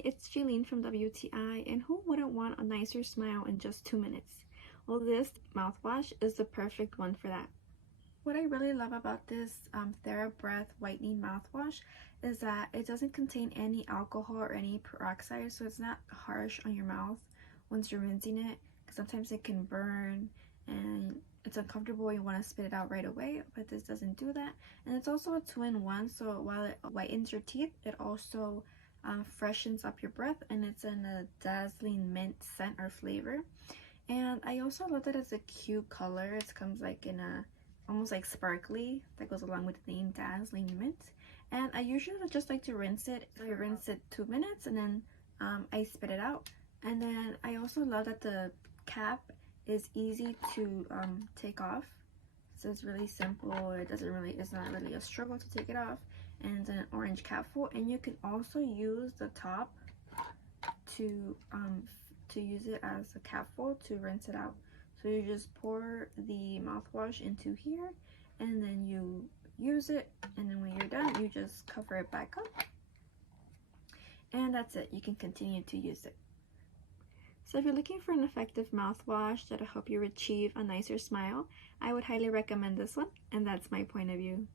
Hi, it's Jaylene from WTI, and who wouldn't want a nicer smile in just 2 minutes? Well, this mouthwash is the perfect one for that. What I really love about this TheraBreath Whitening Mouthwash is that it doesn't contain any alcohol or any peroxide, so it's not harsh on your mouth once you're rinsing it, because sometimes it can burn and it's uncomfortable. You want to spit it out right away, but this doesn't do that. And it's also a 2-in-1, so while it whitens your teeth, it also freshens up your breath, and it's in a dazzling mint scent or flavor. And I also love that it's a cute color. It comes like in a almost like sparkly, that goes along with the name, dazzling mint. And I usually just like to rinse it. So I rinse it 2 minutes, and then I spit it out. And then I also love that the cap is easy to take off. So it's really simple. It's not really a struggle to take it off. And an orange capful, and you can also use the top to use it as a capful to rinse it out. So you just pour the mouthwash into here, and then you use it, and then when you're done, you just cover it back up, and that's it. You can continue to use it. So if you're looking for an effective mouthwash that'll help you achieve a nicer smile, I would highly recommend this one, and that's my point of view.